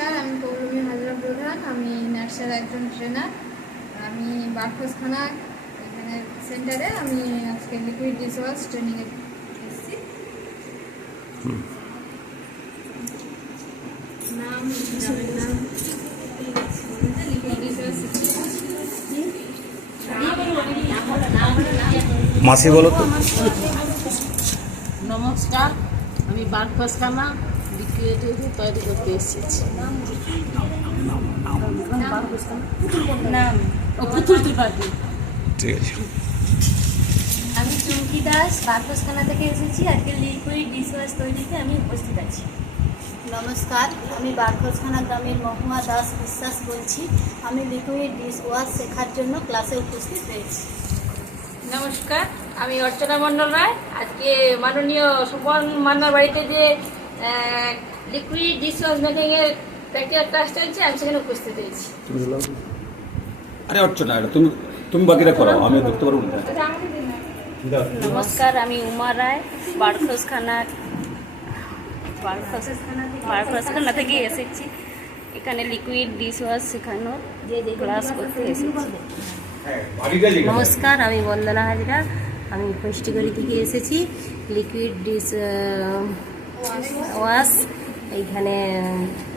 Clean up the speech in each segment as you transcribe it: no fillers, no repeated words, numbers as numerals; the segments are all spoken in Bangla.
নমস্কার, আমি পৌলমী হাজরা প্রধান। আমি নার্সের একজন ট্রেনার। আমি বারখোজখানা এখানে সেন্টারে আমি আজকে লিকুইড ডিশওয়াশ ট্রেনিংয়ে এসেছি। নাম লিকুইড ডিশওয়াশ মাসি বলো তো। নমস্কার, আমি বারখোজখানা লিকুইড তৈরি করতে এসেছি। নাম পুতুল ত্রিপাঠী। ঠিক আছে। আমি চুমকি দাস, বারখোজখানা থেকে এসেছি। আজকে লিকুইড ডিশওয়াশ তৈরিতে আমি উপস্থিত আছি। নমস্কার, আমি বারখোজখানা গ্রামের মহুয়া দাস বিশ্বাস বলছি। আমি লিকুইড ডিশওয়াশ শেখার জন্য ক্লাসে উপস্থিত হয়েছি। নমস্কার, আমি অর্চনা মণ্ডল রায়। আজকে মাননীয় সুপন মান্নার বাড়িতে যে লিকুইড ডিশওয়াশ মেকিং এর প্র্যাকটিক্যাল ক্লাস চলছে, আমি সেখানে উপস্থিত হয়েছি। আরে অর্চনা, তুমি বাকিটা করো, আমি দেখতে পারবো না। নমস্কার, আমি উমা রায়, বারখোজখানা থেকে এসেছি। এখানে লিকুইড ডিশওয়াশ শেখানোর ক্লাস করতে এসেছি। নমস্কার, আমি বন্দনা হাজরা। আমি পুষ্টিগড়ি থেকে এসেছি। লিকুইড ডিশ ওয়াশ এইখানে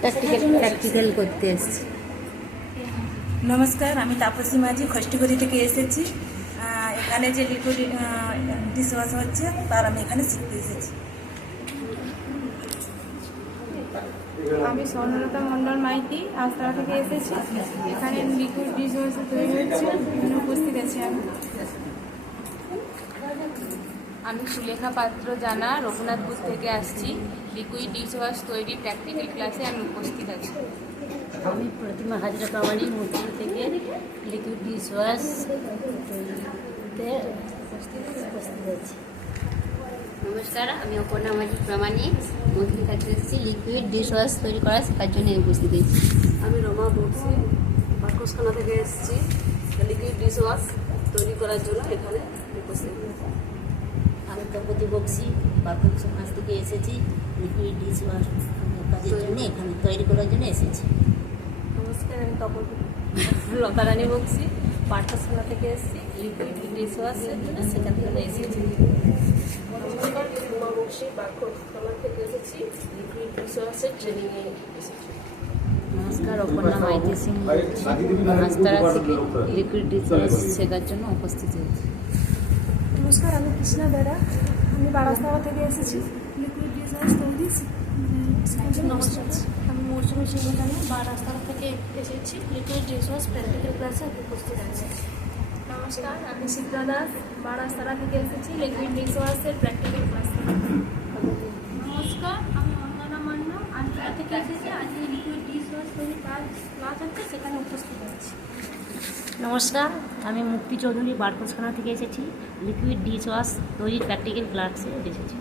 প্র্যাকটিক্যাল করতে এসেছি। নমস্কার, আমি তাপসী মাঝি খষ্টিগড়ি থেকে এসেছি। এখানে যে লিকুইড ডিশওয়াশ হচ্ছে তার আমি এখানে শিখতে এসেছি। আমি স্বর্ণলতা মণ্ডল মাইতি, আস্তারা থেকে এসেছি। এখানে লিকুইড ডিশওয়াশ তৈরি হচ্ছে, এখানে উপস্থিত আছি আমি। আমি সুলেখা পাত্র জানা, রঘুনাথপুর থেকে আসছি। লিকুইড ডিশওয়াশ তৈরি প্র্যাকটিক্যাল ক্লাসে আমি উপস্থিত আছি। আমি প্রতিমা হাজরা প্রামাণিক মুকুল থেকে লিকুইড ডিশওয়াশ তৈরিতে উপস্থিত আছি। নমস্কার, আমি অপর্ণা মাঝি প্রামাণিক মুকুল থেকে এসেছি। লিকুইড ডিশওয়াশ তৈরি করা শেখার জন্য উপস্থিত হয়েছি। আমি রমা বক্সি, বারখোজখানা থেকে এসেছি। লিকুইড ডিশওয়াশ তৈরি করার জন্য এখানে উপস্থিত হয়েছি। আমি তপতি বক্সি, বারখোজখানা থেকে এসেছি। লিকুইড ডিশওয়াশ কাজের জন্য এখানে তৈরি করার জন্য এসেছি। নমস্কার, আমি লতারানী বক্সি, বারখোজখানা থেকে এসেছি। লিকুইড ডিশওয়াশের জন্য শেখার জন্য এসেছি। নমস্কার, রুমা বক্সি, বারখোজখানা থেকে এসেছি। লিকুইড ডিশওয়াশের ট্রেনিংয়ে এসেছি। নমস্কার, অপর্ণা মাইতি সিং আস্তারা থেকে লিকুইড ডিশওয়াশ শেখার জন্য উপস্থিত হয়েছি। নমস্কার, আমি কৃষ্ণা বেড়া। আমি বারাস্তাওয়া থেকে এসেছি। লিকুইড ডিশওয়াশ তৈরি শেখার জন্য নমস্কার, আমি মৌসুমী সিং এখানে বারাস্তাওয়া থেকে এসেছি। লিকুইড ডিশওয়াশ প্র্যাকটিক্যাল ক্লাসে উপস্থিত আছি। নমস্কার, আমি শিপ্রা দাস, বারাস্তারা থেকে এসেছি। লিকুইড ডিশওয়াশের প্র্যাকটিক্যাল ক্লাসে। নমস্কার, আমি অঞ্জনা মান্য, আন্তরা থেকে এসেছি। আজকে লিকুইড ডিশওয়াশ তৈরি ক্লাস হচ্ছে, সেখানে উপস্থিত আছি। নমস্কার, আমি মুক্তি চৌধুরী, বারখোজখানা থেকে এসেছি। লিকুইড ডিশওয়াশ তৈরির প্র্যাকটিক্যাল ক্লাসে এসেছি।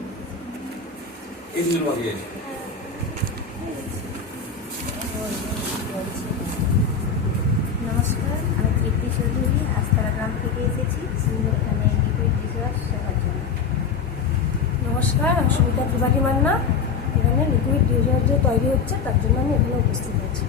নমস্কার, আমি কীর্তি চৌধুরী, আস্তারা গ্রাম থেকে এসেছি। এখানে লিকুইড ডিশওয়াশ শেখার জন্য। নমস্কার, আমি সুমিতা ত্রিপাঠী মান্না। এখানে লিকুইড ডিশওয়াশ যে তৈরি হচ্ছে তার জন্য আমি এখানে উপস্থিত আছি।